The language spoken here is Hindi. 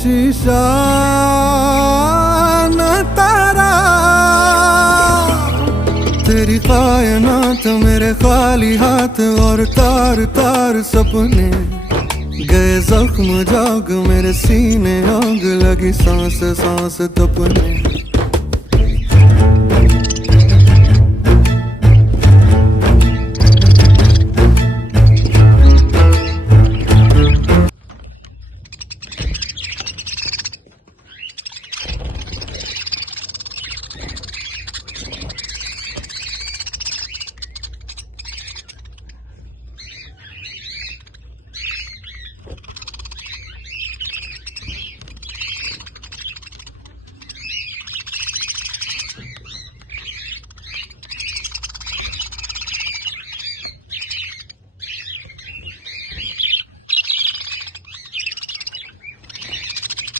शीशा न तारा। तेरी कायनात मेरे खाली हाथ और तार तार सपने गए जख्म जाग मेरे सीने, आग लगी सांस सांस तपने।